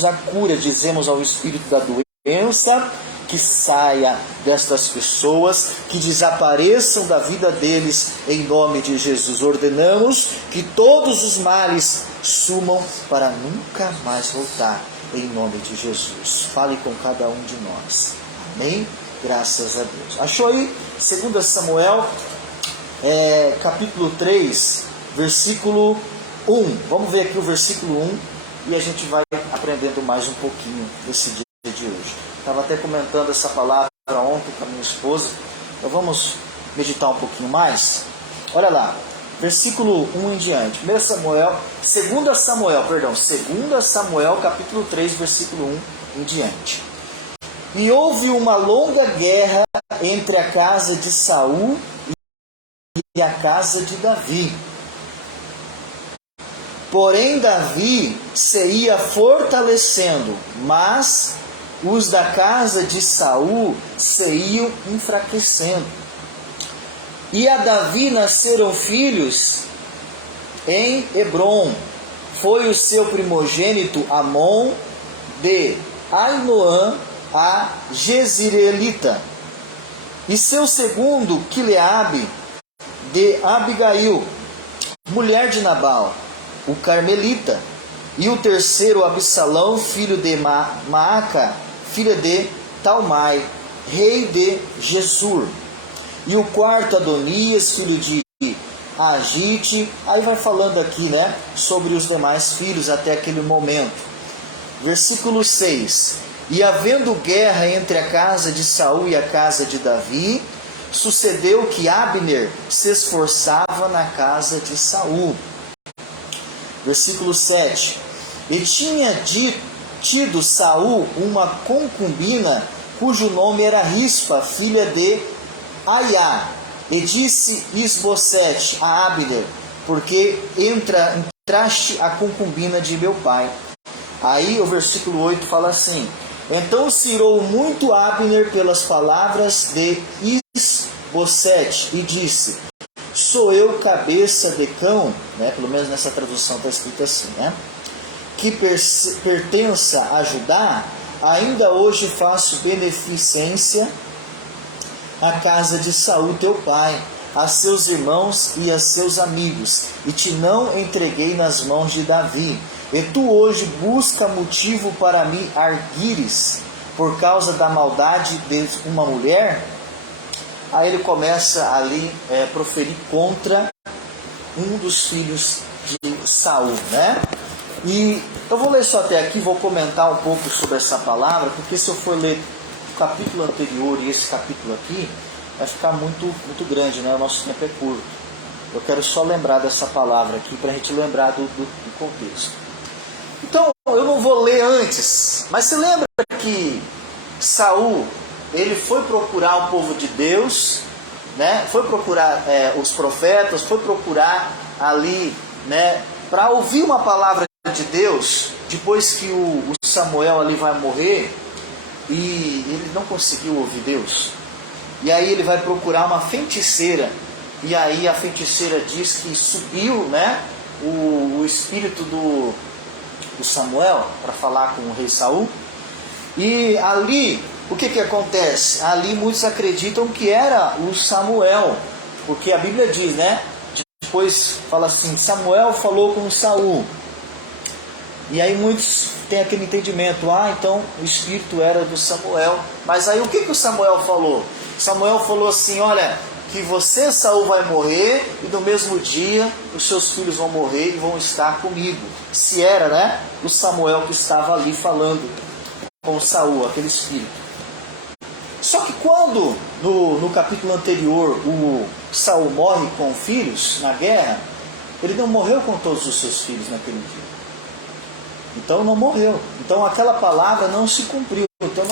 a cura, dizemos ao espírito da doença que saia destas pessoas, que desapareçam da vida deles em nome de Jesus. Ordenamos que todos os males sumam para nunca mais voltar em nome de Jesus. Fale com cada um de nós. Amém? Graças a Deus. Achou aí? 2 Samuel, capítulo 3, versículo 1. Vamos ver aqui o versículo 1 e a gente vai aprendendo mais um pouquinho desse dia de hoje. Estava até comentando essa palavra ontem com a minha esposa. Então vamos meditar um pouquinho mais. Olha lá, versículo 1 em diante. 2 Samuel, capítulo 3, versículo 1 em diante. E houve uma longa guerra entre a casa de Saul e a casa de Davi. Porém, Davi se ia fortalecendo, mas os da casa de Saul se iam enfraquecendo. E a Davi nasceram filhos em Hebrom. Foi o seu primogênito Amon de Ainoã, a Jezreelita, e seu segundo Quileabe de Abigail, mulher de Nabal, o Carmelita, e o terceiro Absalão, filho de Maaca, filha de Talmai, rei de Gesur, e o quarto Adonias, filho de Agite. Aí vai falando aqui, sobre os demais filhos até aquele momento. Versículo 6. E havendo guerra entre a casa de Saul e a casa de Davi, sucedeu que Abner se esforçava na casa de Saul. Versículo 7. E tinha tido Saul uma concubina, cujo nome era Rispa, filha de Aiá. E disse Isbosete a Abner: porque entraste a concubina de meu pai. Aí o versículo 8 fala assim: então se irou muito Abner pelas palavras de Isbosete e disse: sou eu cabeça de cão, pelo menos nessa tradução está escrito assim, que pertença a Judá, ainda hoje faço beneficência à casa de Saul teu pai, a seus irmãos e a seus amigos, e te não entreguei nas mãos de Davi. E tu hoje busca motivo para me arguires por causa da maldade de uma mulher? Aí ele começa ali proferir contra um dos filhos de Saul, E eu vou ler só até aqui, vou comentar um pouco sobre essa palavra, porque se eu for ler o capítulo anterior e esse capítulo aqui, vai ficar muito grande, O nosso tempo é curto. Eu quero só lembrar dessa palavra aqui, para a gente lembrar do contexto. Então, eu não vou ler antes, mas se lembra que Saul, ele foi procurar o povo de Deus, foi procurar os profetas, foi procurar ali, para ouvir uma palavra de Deus, depois que o Samuel ali vai morrer, e ele não conseguiu ouvir Deus. E aí ele vai procurar uma feiticeira, e aí a feiticeira diz que subiu, o espírito do Samuel para falar com o rei Saul. E ali, o que acontece? Ali muitos acreditam que era o Samuel, porque a Bíblia diz, depois fala assim: Samuel falou com Saul. E aí muitos têm aquele entendimento: então o espírito era do Samuel. Mas aí o que o Samuel falou? Samuel falou assim: olha, que você, Saul, vai morrer, e no mesmo dia os seus filhos vão morrer e vão estar comigo. Se era, o Samuel que estava ali falando com Saul, aquele espírito. Só que quando, no capítulo anterior, o Saul morre com filhos na guerra, ele não morreu com todos os seus filhos naquele dia. Então não morreu. Então aquela palavra não se cumpriu. Então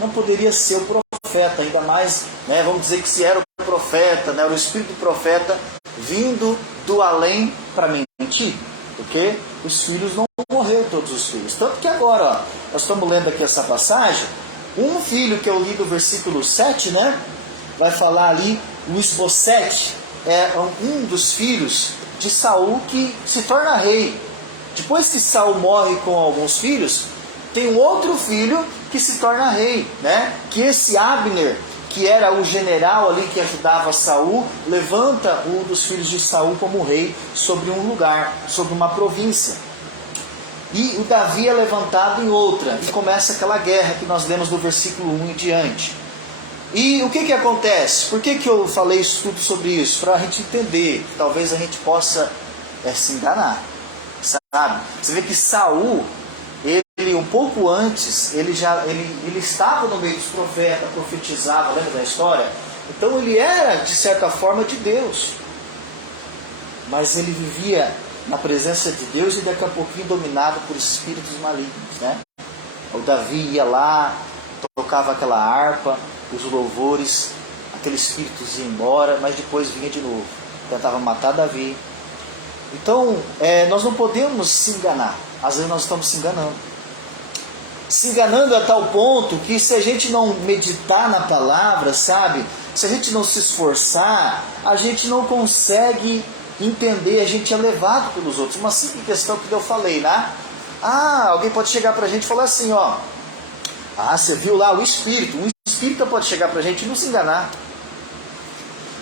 não poderia ser o profeta, ainda mais, vamos dizer que se era o profeta, era o espírito do profeta vindo do além para mentir, porque os filhos não morreram, todos os filhos. Tanto que agora, nós estamos lendo aqui essa passagem, um filho que eu li do versículo 7, vai falar ali, o Isbosete é um dos filhos de Saul que se torna rei Depois que Saul morre com alguns filhos, tem um outro filho que se torna rei, né? Que esse Abner, que era o general ali que ajudava Saul, levanta um dos filhos de Saul como rei sobre um lugar, sobre uma província. E o Davi é levantado em outra, e começa aquela guerra que nós lemos do versículo 1 em diante. E o que acontece? Por que eu falei isso tudo sobre isso? Para a gente entender, talvez a gente possa se enganar, sabe? Você vê que Saul, ele um pouco antes, ele estava no meio dos profetas, profetizava, lembra da história? Então ele era, de certa forma, de Deus. Mas ele vivia na presença de Deus e daqui a pouquinho dominado por espíritos malignos, né? O Davi ia lá, tocava aquela harpa, os louvores, aqueles espíritos iam embora, mas depois vinha de novo, tentava matar Davi. Então, nós não podemos se enganar. Às vezes nós estamos se enganando a tal ponto que se a gente não meditar na palavra, sabe? Se a gente não se esforçar, a gente não consegue entender, a gente é levado pelos outros. Uma simples questão que eu falei, né? Alguém pode chegar pra gente e falar assim, ó. Você viu lá o espírito. Um espírito pode chegar pra gente e não se enganar.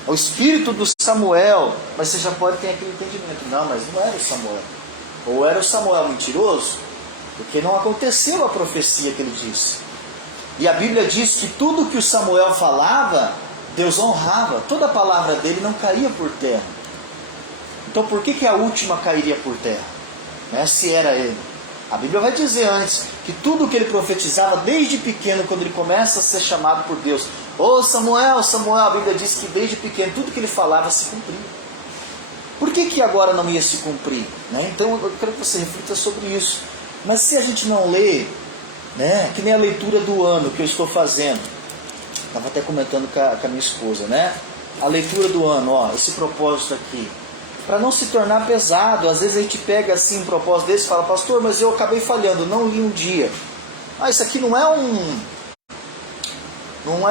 O espírito do Samuel, mas você já pode ter aquele entendimento. Não, mas não era o Samuel. Ou era o Samuel mentiroso, porque não aconteceu a profecia que ele disse. E a Bíblia diz que tudo que o Samuel falava, Deus honrava. Toda a palavra dele não caía por terra. Então por que a última cairia por terra? Se era ele. A Bíblia vai dizer antes que tudo que ele profetizava desde pequeno, quando ele começa a ser chamado por Deus, Samuel, Samuel, a Bíblia diz que desde pequeno tudo que ele falava se cumpria. Por que agora não ia se cumprir? Então eu quero que você reflita sobre isso. Mas se a gente não lê, que nem a leitura do ano que eu estou fazendo, estava até comentando com a minha esposa, a leitura do ano, esse propósito aqui, para não se tornar pesado. Às vezes a gente pega assim um propósito desse e fala, pastor, mas eu acabei falhando, não li um dia. Isso aqui não é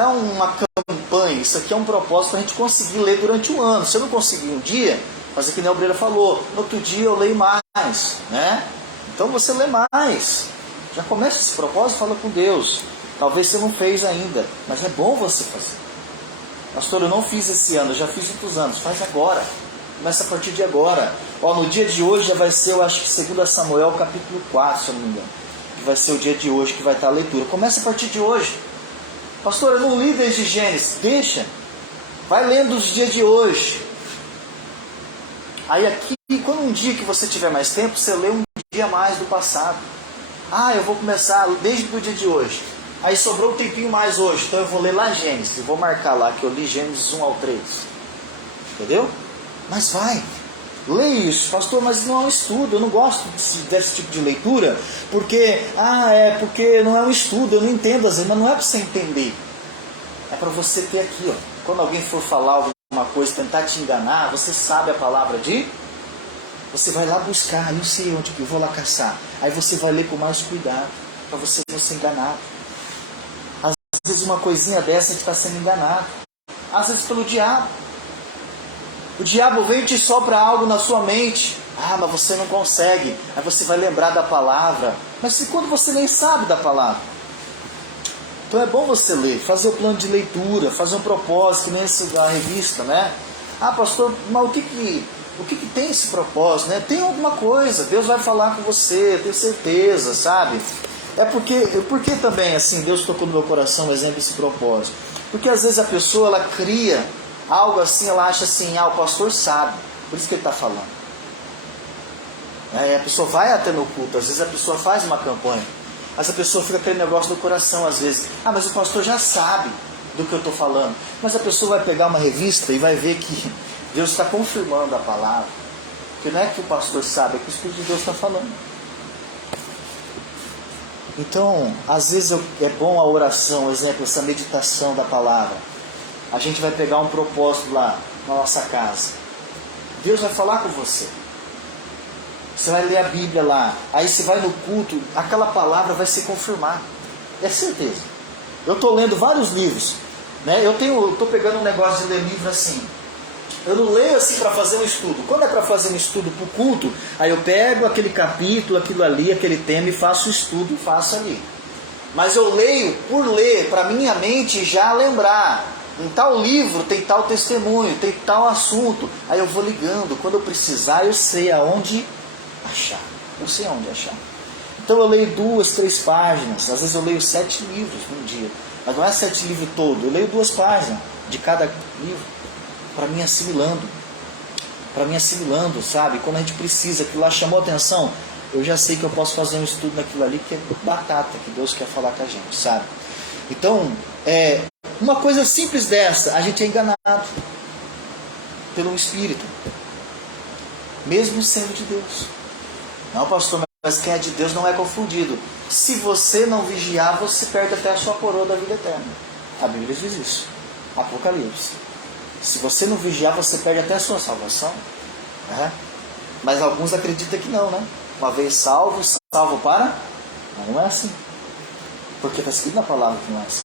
uma campanha, isso aqui é um propósito para a gente conseguir ler durante um ano. Se eu não conseguir um dia, mas aqui nem a obreira falou, no outro dia eu leio mais, Então você lê mais. Já começa esse propósito, fala com Deus. Talvez você não fez ainda, mas é bom você fazer. Pastor, eu não fiz esse ano, eu já fiz outros anos, faz agora. Começa a partir de agora. No dia de hoje já vai ser, eu acho que 2 Samuel capítulo 4, se eu não me engano. Que vai ser o dia de hoje que vai estar a leitura. Começa a partir de hoje. Pastor, eu não li desde Gênesis. Deixa. Vai lendo os dias de hoje. Aí aqui, quando um dia que você tiver mais tempo, você lê um dia a mais do passado. Eu vou começar desde o dia de hoje. Aí sobrou um tempinho mais hoje. Então eu vou ler lá Gênesis. Vou marcar lá que eu li Gênesis 1 ao 3. Entendeu? Mas vai, lê isso, pastor, mas não é um estudo, eu não gosto desse tipo de leitura, porque não é um estudo, eu não entendo às vezes, mas não é para você entender, é para você ter aqui, quando alguém for falar alguma coisa, tentar te enganar, você sabe a palavra você vai lá buscar, eu sei onde que eu vou lá caçar, aí você vai ler com mais cuidado, para você não ser enganado. Às vezes uma coisinha dessa a gente está sendo enganado, às vezes pelo diabo. O diabo vem e te sopra algo na sua mente. Mas você não consegue. Aí você vai lembrar da palavra. Mas quando você nem sabe da palavra. Então é bom você ler. Fazer o plano de leitura. Fazer um propósito, que nem esse da revista, pastor, mas o que tem esse propósito, Tem alguma coisa. Deus vai falar com você, eu tenho certeza, sabe? Porque também, assim, Deus tocou no meu coração, exemplo, esse propósito. Porque às vezes a pessoa, ela cria algo assim, ela acha assim, o pastor sabe, por isso que ele está falando. A pessoa vai até no culto, às vezes a pessoa faz uma campanha, mas a pessoa fica com aquele negócio no coração, às vezes, mas o pastor já sabe do que eu estou falando. Mas a pessoa vai pegar uma revista e vai ver que Deus está confirmando a palavra, que não é que o pastor sabe, é que o Espírito de Deus está falando. Então, às vezes é bom a oração, exemplo, essa meditação da palavra. A gente vai pegar um propósito lá na nossa casa. Deus vai falar com você. Você vai ler a Bíblia lá. Aí você vai no culto, aquela palavra vai se confirmar. É certeza. Eu estou lendo vários livros. Eu estou pegando um negócio de ler livro assim. Eu não leio assim para fazer um estudo. Quando é para fazer um estudo para o culto, aí eu pego aquele capítulo, aquilo ali, aquele tema e faço o estudo e faço ali. Mas eu leio por ler, para minha mente já lembrar. Em tal livro tem tal testemunho, tem tal assunto. Aí eu vou ligando. Quando eu precisar, eu sei aonde achar. Eu sei aonde achar. Então eu leio 2, 3 páginas. Às vezes eu leio 7 livros num dia. Mas não é 7 livros todo. Eu leio 2 páginas de cada livro. Para mim assimilando, sabe? Quando a gente precisa, aquilo lá chamou atenção, eu já sei que eu posso fazer um estudo naquilo ali que é batata, que Deus quer falar com a gente, sabe? Então, uma coisa simples dessa, a gente é enganado pelo Espírito, mesmo sendo de Deus. Não, pastor, mas quem é de Deus não é confundido. Se você não vigiar, você perde até a sua coroa da vida eterna. A Bíblia diz isso. Apocalipse. Se você não vigiar, você perde até a sua salvação. Mas alguns acreditam que não, né? Uma vez salvo, salvo para? Não é assim. Porque está escrito na palavra que não é assim.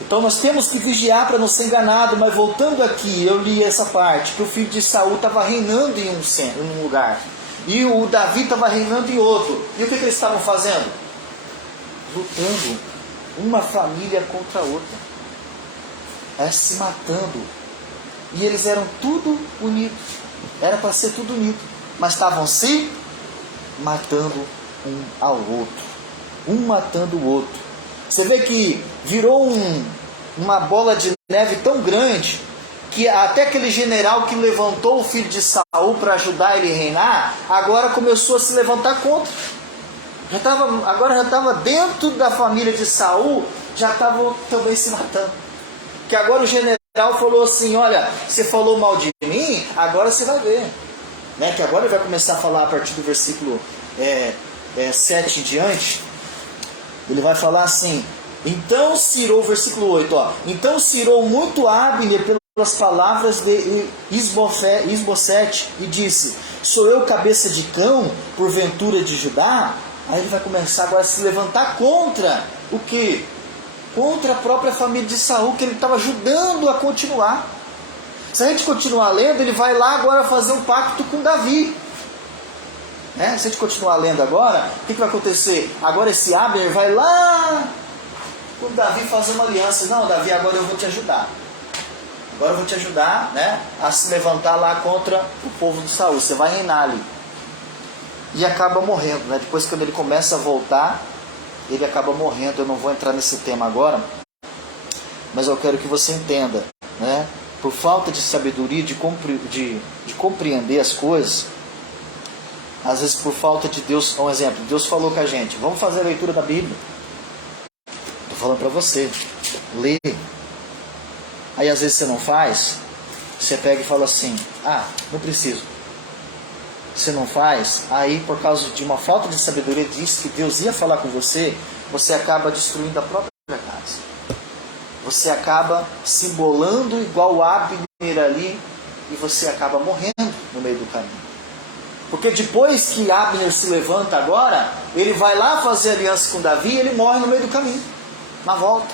Então nós temos que vigiar para não ser enganado. Mas voltando aqui, eu li essa parte, que o filho de Saul estava reinando em um lugar. E o Davi estava reinando em outro. E o que eles estavam fazendo? Lutando. Uma família contra a outra. Se matando. E eles eram tudo unidos. Era para ser tudo unido. Mas estavam se matando um ao outro. Um matando o outro. Você vê que virou uma bola de neve tão grande que até aquele general que levantou o filho de Saul para ajudar ele a reinar, agora começou a se levantar contra. Agora já estava dentro da família de Saul, já estavam também se matando. Que agora o general falou assim, olha, você falou mal de mim, agora você vai ver. Né? Que agora ele vai começar a falar a partir do versículo 7 em diante. Ele vai falar assim, então cirou, versículo 8, então cirou muito Abner pelas palavras de Isbosete e disse, sou eu cabeça de cão, porventura de Judá? Aí ele vai começar agora a se levantar contra o quê? Contra a própria família de Saul, que ele estava ajudando a continuar. Se a gente continuar lendo, ele vai lá agora fazer um pacto com Davi. Se a gente continuar lendo agora, o que vai acontecer? Agora esse Abner vai lá com Davi fazer uma aliança. Não, Davi, agora eu vou te ajudar. Agora eu vou te ajudar, a se levantar lá contra o povo de Saul. Você vai reinar ali. E acaba morrendo. Depois, quando ele começa a voltar, ele acaba morrendo. Eu não vou entrar nesse tema agora, mas eu quero que você entenda, por falta de sabedoria, de compreender as coisas, às vezes por falta de Deus. Um exemplo, Deus falou com a gente, vamos fazer a leitura da Bíblia. Estou falando para você, lê. Aí às vezes você não faz, você pega e fala assim, não preciso. Você não faz, aí por causa de uma falta de sabedoria, disse que Deus ia falar com você, você acaba destruindo a própria casa. Você acaba se embolando igual o Abner ali, e você acaba morrendo no meio do caminho. Porque depois que Abner se levanta agora, ele vai lá fazer aliança com Davi e ele morre no meio do caminho, na volta.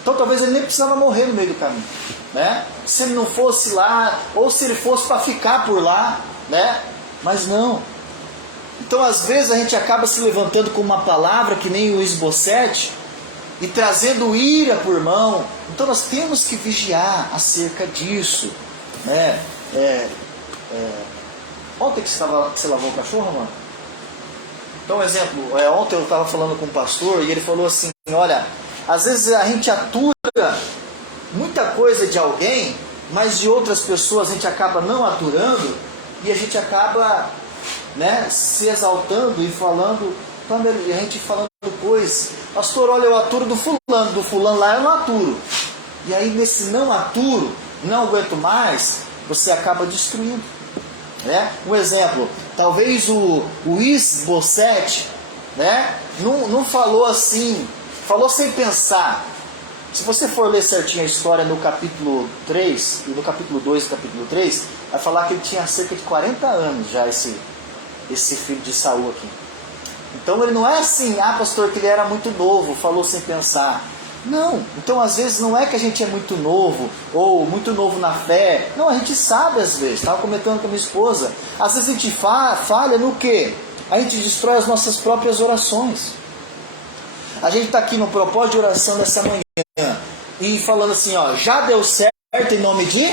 Então talvez ele nem precisava morrer no meio do caminho. Se ele não fosse lá, ou se ele fosse para ficar por lá, mas não. Então às vezes a gente acaba se levantando com uma palavra que nem o Isbosete e trazendo ira por irmão. Então nós temos que vigiar acerca disso. Ontem que você lavou o cachorro, mano? Então, um exemplo, ontem eu estava falando com um pastor e ele falou assim, olha, às vezes a gente atura muita coisa de alguém, mas de outras pessoas a gente acaba não aturando e a gente acaba se exaltando e falando, e a gente falando coisas. Pastor, olha, eu aturo do fulano lá eu não aturo. E aí nesse não aturo, não aguento mais, você acaba destruindo. Um exemplo, talvez o Isbosete não falou assim, falou sem pensar. Se você for ler certinho a história no capítulo 3, e no capítulo 2 e capítulo 3, vai falar que ele tinha cerca de 40 anos já, esse filho de Saul aqui. Então ele não é assim, pastor, que ele era muito novo, falou sem pensar. Não, então às vezes não é que a gente é muito novo, ou muito novo na fé. Não, a gente sabe às vezes, estava comentando com a minha esposa. Às vezes a gente falha no quê? A gente destrói as nossas próprias orações. A gente está aqui no propósito de oração dessa manhã, e falando assim, ó, já deu certo em nome de...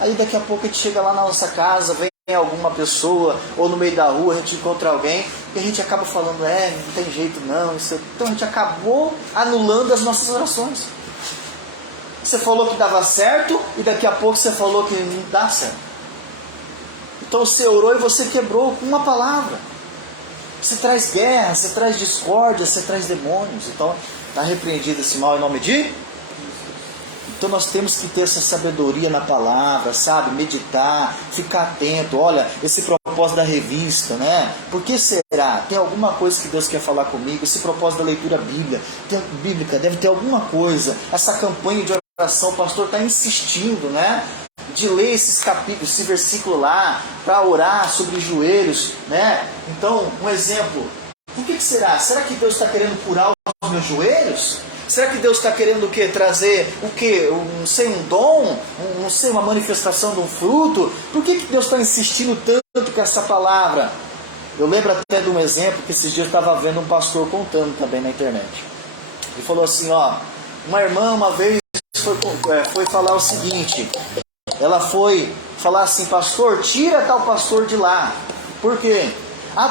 Aí daqui a pouco a gente chega lá na nossa casa, vem alguma pessoa, ou no meio da rua a gente encontra alguém, e a gente acaba falando, não tem jeito não, então a gente acabou anulando as nossas orações. Você falou que dava certo, e daqui a pouco você falou que não dá certo. Então você orou e você quebrou com uma palavra. Você traz guerra, você traz discórdia, você traz demônios. Então está repreendido esse mal em nome de... Então nós temos que ter essa sabedoria na palavra, sabe? Meditar, ficar atento. Olha, esse propósito da revista, né? Por que será? Tem alguma coisa que Deus quer falar comigo? Esse propósito da leitura bíblica, deve ter alguma coisa. Essa campanha de oração, o pastor está insistindo, né? De ler esses capítulos, esse versículo lá, para orar sobre os joelhos, né? Então, um exemplo. Por que será? Será que Deus está querendo curar os meus joelhos? Será que Deus está querendo o quê? Trazer o quê? Não sei, um dom? Não sei, uma manifestação de um fruto? Por que Deus está insistindo tanto com essa palavra? Eu lembro até de um exemplo que esses dias eu estava vendo um pastor contando também na internet. Ele falou assim, ó, uma irmã uma vez foi falar o seguinte, ela foi falar assim, pastor, tira tal pastor de lá. Por quê?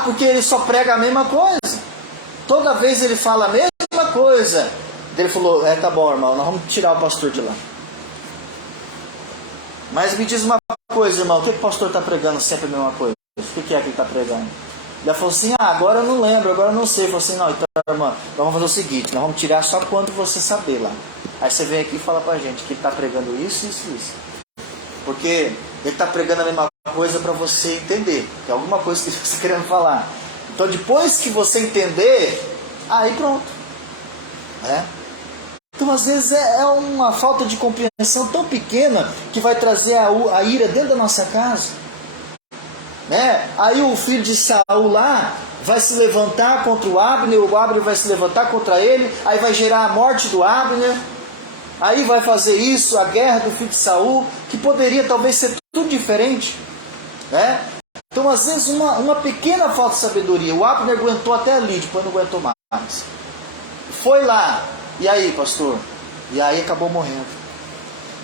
Porque ele só prega a mesma coisa. Toda vez ele fala a mesma coisa. Ele falou, tá bom, irmão, nós vamos tirar o pastor de lá. Mas me diz uma coisa, irmão, o que o pastor está pregando sempre a mesma coisa? O que é que ele está pregando? Ele falou assim, agora eu não lembro, agora eu não sei. Ele falou assim, não, então, irmão, nós vamos fazer o seguinte, nós vamos tirar só quando você saber lá. Aí você vem aqui e fala pra gente que ele está pregando isso, isso, isso. Porque ele está pregando a mesma coisa para você entender. Tem alguma coisa que ele está querendo falar. Então depois que você entender, aí pronto. Então às vezes é uma falta de compreensão tão pequena que vai trazer a ira dentro da nossa casa. Aí o filho de Saul lá vai se levantar contra o Abner vai se levantar contra ele, aí vai gerar a morte do Abner, aí vai fazer isso, a guerra do filho de Saul, que poderia talvez ser tudo diferente. Então às vezes uma pequena falta de sabedoria, o Abner aguentou até ali, depois não aguentou mais. Foi lá, e aí, pastor? E aí acabou morrendo.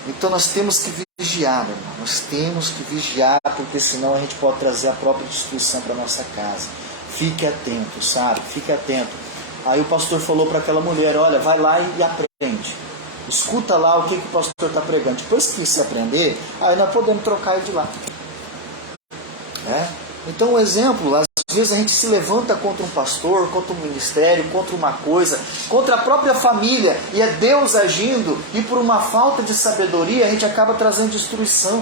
Então nós temos que vigiar, meu irmão. Nós temos que vigiar, porque senão a gente pode trazer a própria destruição para a nossa casa. Fique atento, sabe? Fique atento. Aí o pastor falou para aquela mulher, olha, vai lá e aprende. Escuta lá o que o pastor está pregando. Depois que você aprender, aí nós podemos trocar ele de lá. Então um exemplo, às vezes a gente se levanta contra um pastor, contra um ministério, contra uma coisa, contra a própria família, e é Deus agindo, e por uma falta de sabedoria a gente acaba trazendo destruição,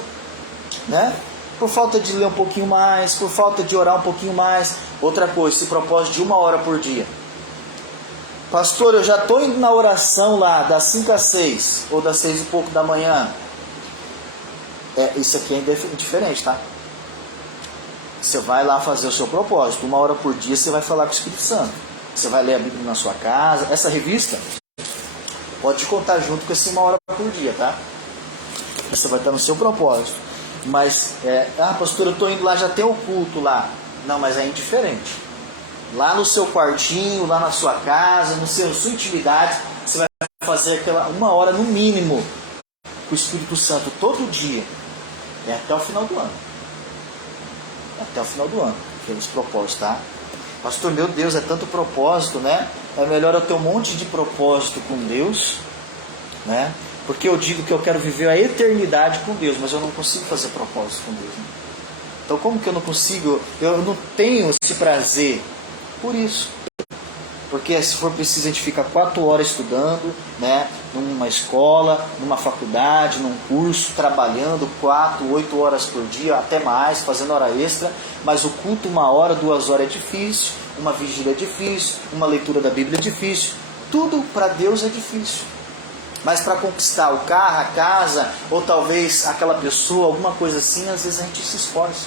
por falta de ler um pouquinho mais, por falta de orar um pouquinho mais. Outra coisa, esse propósito de 1 hora por dia. Pastor, eu já estou indo na oração lá das 5 às 6, ou das 6 e pouco da manhã. Isso aqui é diferente, tá? Você vai lá fazer o seu propósito. 1 hora por dia você vai falar com o Espírito Santo. Você vai ler a Bíblia na sua casa. Essa revista pode contar junto com esse 1 hora por dia, tá? Você vai estar no seu propósito. Mas, pastor, eu estou indo lá, já tem o culto lá. Não, mas é indiferente. Lá no seu quartinho, lá na sua casa, na sua intimidade, você vai fazer aquela 1 hora no mínimo com o Espírito Santo todo dia. Até o final do ano. Até o final do ano, pelos propósitos, tá? Pastor, meu Deus, é tanto propósito, né? É melhor eu ter um monte de propósito com Deus, Porque eu digo que eu quero viver a eternidade com Deus, mas eu não consigo fazer propósito com Deus. Então como que eu não consigo? Eu não tenho esse prazer por isso. Porque se for preciso a gente fica 4 horas estudando, numa escola, numa faculdade, num curso, trabalhando 4, 8 horas por dia, até mais, fazendo hora extra. Mas o culto 1 hora, 2 horas é difícil, uma vigília é difícil, uma leitura da Bíblia é difícil. Tudo para Deus é difícil. Mas para conquistar o carro, a casa, ou talvez aquela pessoa, alguma coisa assim, às vezes a gente se esforça.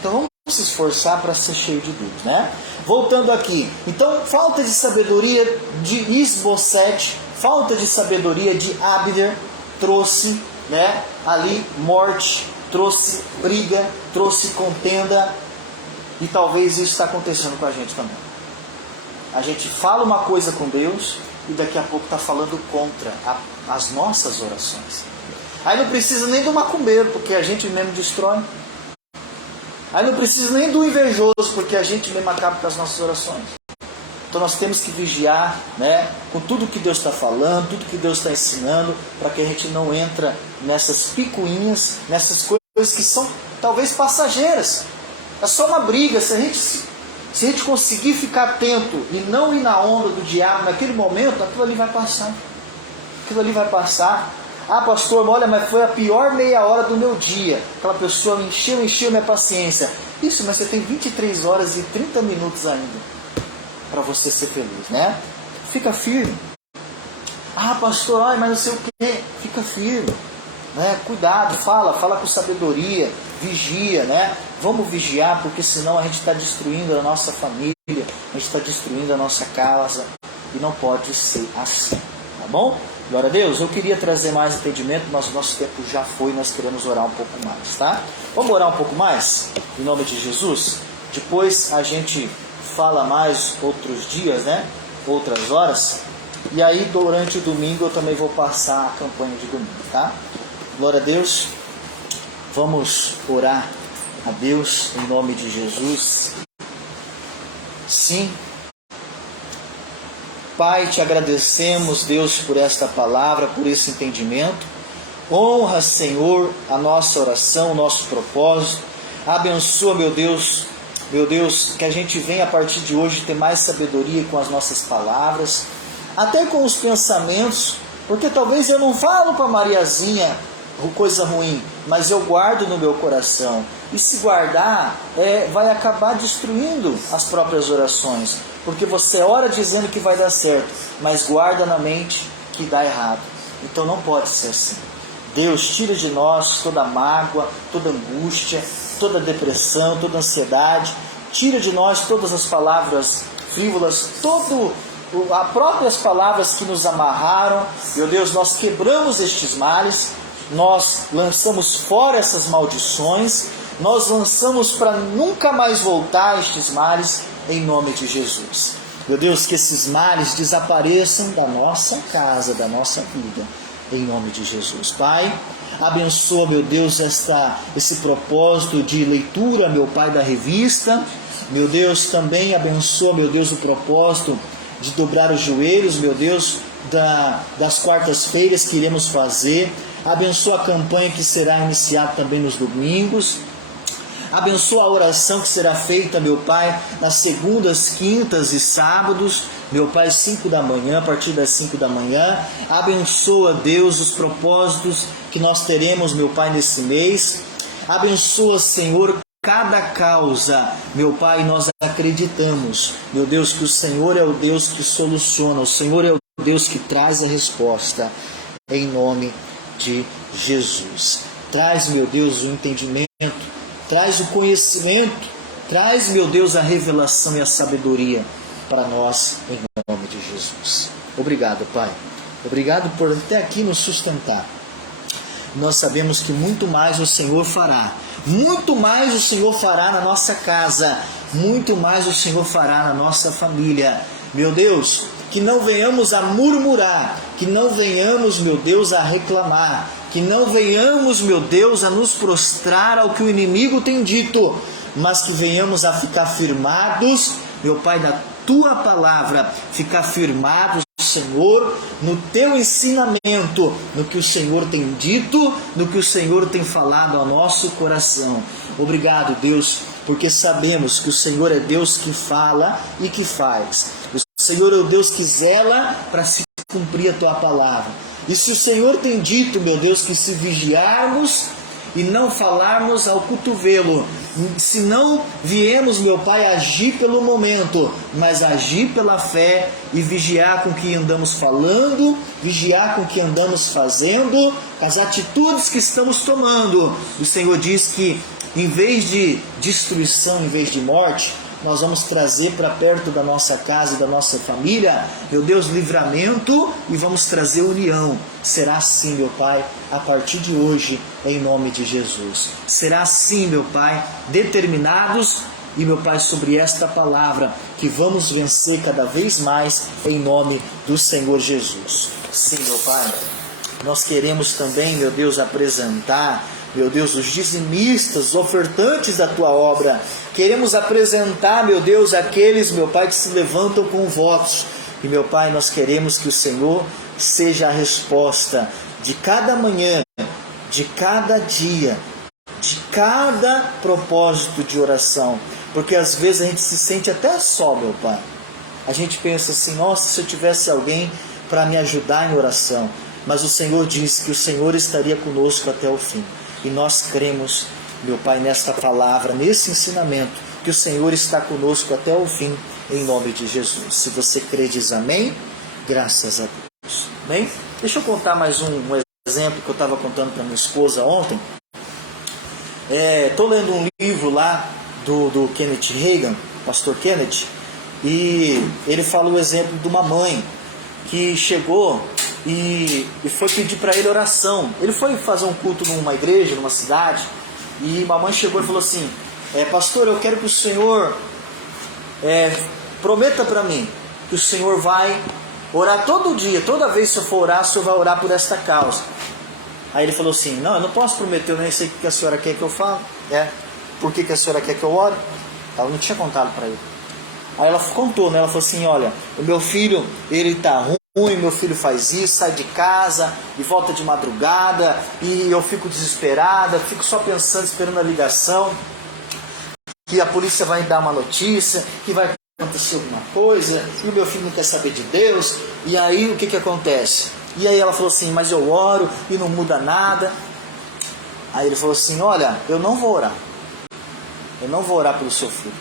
Então vamos se esforçar para ser cheio de Deus, né? Voltando aqui, então falta de sabedoria de Isbosete, falta de sabedoria de Abner trouxe, né, ali morte, trouxe briga, trouxe contenda, e talvez isso está acontecendo com a gente também. A gente fala uma coisa com Deus e daqui a pouco está falando contra as nossas orações. Aí não precisa nem do macumbeiro, porque a gente mesmo destrói. Aí não precisa nem do invejoso, porque a gente mesmo acaba com as nossas orações. Então nós temos que vigiar, né, com tudo que Deus está falando, tudo que Deus está ensinando, para que a gente não entre nessas picuinhas, nessas coisas que são talvez passageiras. É só uma briga. Se a gente conseguir ficar atento e não ir na onda do diabo naquele momento, aquilo ali vai passar. Aquilo ali vai passar. Ah, pastor, olha, mas foi a pior meia hora do meu dia. Aquela pessoa me encheu minha paciência. Isso, mas você tem 23 horas e 30 minutos ainda para você ser feliz, né? Fica firme. Ah, pastor, mas não sei o que. Fica firme, né? Cuidado, fala com sabedoria, vigia, né? Vamos vigiar, porque senão a gente está destruindo a nossa família, a gente está destruindo a nossa casa, e não pode ser assim, tá bom? Glória a Deus. Eu queria trazer mais entendimento, mas o nosso tempo já foi, nós queremos orar um pouco mais, tá? Vamos orar um pouco mais, em nome de Jesus? Depois a gente fala mais outros dias, né? Outras horas. E aí durante o domingo eu também vou passar a campanha de domingo, tá? Glória a Deus. Vamos orar a Deus em nome de Jesus. Sim. Pai, te agradecemos, Deus, por esta palavra, por esse entendimento. Honra, Senhor, a nossa oração, o nosso propósito. Abençoa, meu Deus, que a gente venha a partir de hoje ter mais sabedoria com as nossas palavras, até com os pensamentos, porque talvez eu não falo com a Mariazinha coisa ruim, mas eu guardo no meu coração. E se guardar, vai acabar destruindo as próprias orações, porque você ora dizendo que vai dar certo, mas guarda na mente que dá errado. Então não pode ser assim. Deus, tira de nós toda mágoa, toda angústia, toda depressão, toda ansiedade. Tira de nós todas as palavras frívolas, as próprias palavras que nos amarraram. Meu Deus, nós quebramos estes males, nós lançamos fora essas maldições, nós lançamos para nunca mais voltar estes males, em nome de Jesus. Meu Deus, que esses males desapareçam da nossa casa, da nossa vida, em nome de Jesus. Pai, abençoa, meu Deus, esse propósito de leitura, meu Pai, da revista. Meu Deus, também abençoa, meu Deus, o propósito de dobrar os joelhos, meu Deus, das quartas-feiras que iremos fazer. Abençoa a campanha que será iniciada também nos domingos. Abençoa a oração que será feita, meu Pai, nas segundas, quintas e sábados, meu Pai, 5 da manhã, a partir das 5 da manhã. Abençoa, Deus, os propósitos que nós teremos, meu Pai, nesse mês. Abençoa, Senhor, cada causa, meu Pai, nós acreditamos, meu Deus, que o Senhor é o Deus que soluciona, o Senhor é o Deus que traz a resposta, em nome de Jesus. Traz, meu Deus, o entendimento, traz o conhecimento, traz, meu Deus, a revelação e a sabedoria para nós, em nome de Jesus. Obrigado, Pai. Obrigado por até aqui nos sustentar. Nós sabemos que muito mais o Senhor fará. Muito mais o Senhor fará na nossa casa. Muito mais o Senhor fará na nossa família. Meu Deus, que não venhamos a murmurar, que não venhamos, meu Deus, a reclamar, que não venhamos, meu Deus, a nos prostrar ao que o inimigo tem dito, mas que venhamos a ficar firmados, meu Pai, na Tua palavra, ficar firmados, Senhor, no Teu ensinamento, no que o Senhor tem dito, no que o Senhor tem falado ao nosso coração. Obrigado, Deus, porque sabemos que o Senhor é Deus que fala e que faz. O Senhor é o Deus que zela para se cumprir a Tua palavra. E se o Senhor tem dito, meu Deus, que se vigiarmos e não falarmos ao cotovelo, se não viemos, meu Pai, agir pelo momento, mas agir pela fé e vigiar com o que andamos falando, vigiar com o que andamos fazendo, as atitudes que estamos tomando. O Senhor diz que Em vez de destruição, em vez de morte, nós vamos trazer para perto da nossa casa e da nossa família, meu Deus, livramento, e vamos trazer união. Será assim, meu Pai, a partir de hoje, em nome de Jesus. Será assim, meu Pai, determinados, e meu Pai, sobre esta palavra, que vamos vencer cada vez mais, em nome do Senhor Jesus. Sim, meu Pai, nós queremos também, meu Deus, apresentar, meu Deus, os dizimistas, os ofertantes da Tua obra. Queremos apresentar, meu Deus, aqueles, meu Pai, que se levantam com votos. E, meu Pai, nós queremos que o Senhor seja a resposta de cada manhã, de cada dia, de cada propósito de oração. Porque às vezes a gente se sente até só, meu Pai. A gente pensa assim, nossa, se eu tivesse alguém para me ajudar em oração. Mas o Senhor disse que o Senhor estaria conosco até o fim. E nós cremos, meu Pai, nesta palavra, nesse ensinamento, que o Senhor está conosco até o fim, em nome de Jesus. Se você crê, diz amém. Graças a Deus. Bem, deixa eu contar mais um exemplo que eu estava contando para minha esposa ontem. Estou lendo um livro lá do Kenneth Hagin, pastor Kenneth, e ele fala o exemplo de uma mãe que chegou e foi pedir para ele oração. Ele foi fazer um culto numa igreja, numa cidade, e uma mãe chegou e falou assim, pastor, eu quero que o senhor prometa para mim que o senhor vai orar todo dia, toda vez que eu for orar, o senhor vai orar por esta causa. Aí ele falou assim, não, eu não posso prometer, eu nem sei o que a senhora quer que eu fale. Por que a senhora quer que eu ore? Ela não tinha contado para ele. Aí ela contou, né? Ela falou assim, olha, o meu filho, ele está ruim, meu filho faz isso, sai de casa e volta de madrugada, e eu fico desesperada, fico só pensando, esperando a ligação, que a polícia vai dar uma notícia, que vai acontecer alguma coisa, e o meu filho não quer saber de Deus. E aí o que acontece? E aí ela falou assim, mas eu oro e não muda nada. Aí ele falou assim, olha, eu não vou orar. Eu não vou orar pelo seu filho.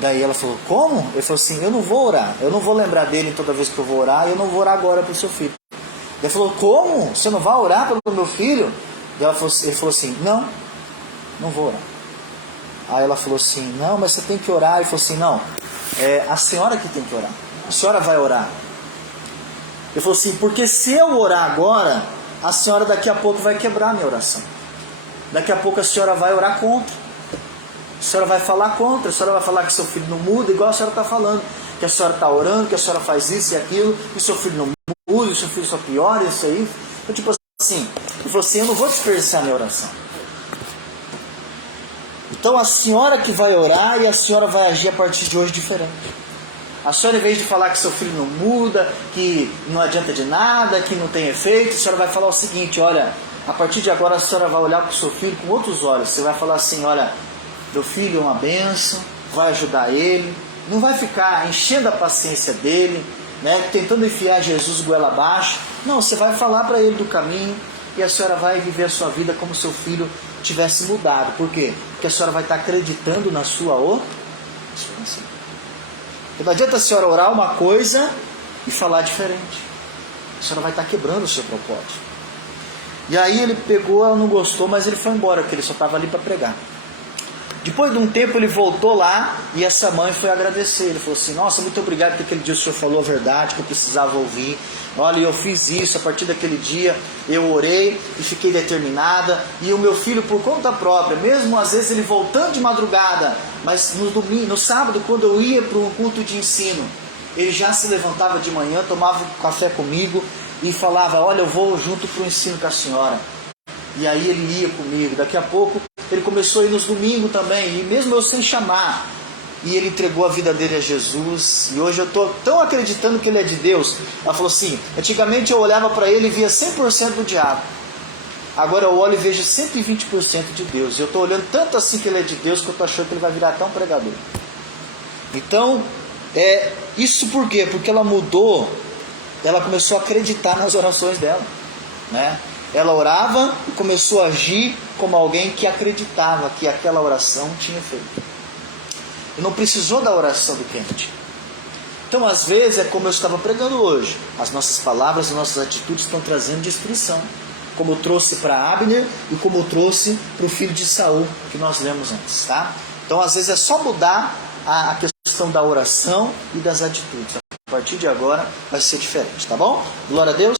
Daí ela falou, como? Ele falou assim, eu não vou orar. Eu não vou lembrar dele toda vez que eu vou orar, e eu não vou orar agora pelo seu filho. Ele falou, como? Você não vai orar pelo meu filho? Daí ele falou assim, não vou orar. Aí ela falou assim, não, mas você tem que orar. Ele falou assim, não, é a senhora que tem que orar. A senhora vai orar. Ele falou assim, porque se eu orar agora, a senhora daqui a pouco vai quebrar a minha oração. Daqui a pouco a senhora vai orar contra. A senhora vai falar contra. A senhora vai falar que seu filho não muda, igual a senhora está falando. Que a senhora está orando, que a senhora faz isso e aquilo, e seu filho não muda, e seu filho só piora, isso aí. Então, tipo assim, ele falou assim, eu não vou desperdiçar minha oração. Então a senhora que vai orar, e a senhora vai agir a partir de hoje diferente. A senhora, em vez de falar que seu filho não muda, que não adianta de nada, que não tem efeito, a senhora vai falar o seguinte, olha, a partir de agora a senhora vai olhar para o seu filho com outros olhos. Você vai falar assim, olha, meu filho é uma bênção, vai ajudar ele, não vai ficar enchendo a paciência dele, né, tentando enfiar Jesus goela abaixo. Não, você vai falar para ele do caminho, e a senhora vai viver a sua vida como se seu filho tivesse mudado. Por quê? Porque a senhora vai estar acreditando na sua oração. Não adianta a senhora orar uma coisa e falar diferente. A senhora vai estar quebrando o seu propósito. E aí ele pegou, ela não gostou, mas ele foi embora, porque ele só estava ali para pregar. Depois de um tempo ele voltou lá e essa mãe foi agradecer. Ele falou assim, nossa, muito obrigado porque aquele dia o senhor falou a verdade que eu precisava ouvir. Olha, eu fiz isso, a partir daquele dia eu orei e fiquei determinada. E o meu filho, por conta própria, mesmo às vezes ele voltando de madrugada, mas no domingo, no sábado, quando eu ia para um culto de ensino, ele já se levantava de manhã, tomava um café comigo e falava, olha, eu vou junto para o ensino com a senhora. E aí ele ia comigo. Daqui a pouco ele começou a ir nos domingos também, e mesmo eu sem chamar, e ele entregou a vida dele a Jesus, e hoje eu estou tão acreditando que ele é de Deus. Ela falou assim, antigamente eu olhava para ele e via 100% do diabo, agora eu olho e vejo 120% de Deus. Eu estou olhando tanto assim que ele é de Deus, que eu estou achando que ele vai virar até um pregador. Então, isso por quê? Porque ela mudou, ela começou a acreditar nas orações dela, né? Ela orava e começou a agir como alguém que acreditava que aquela oração tinha feito. E não precisou da oração do Kenneth. Então, às vezes, é como eu estava pregando hoje. As nossas palavras, as nossas atitudes estão trazendo destruição. como eu trouxe para Abner e como eu trouxe para o filho de Saul, que nós lemos antes, tá? Então, às vezes é só mudar a questão da oração e das atitudes. A partir de agora vai ser diferente, tá bom? Glória a Deus.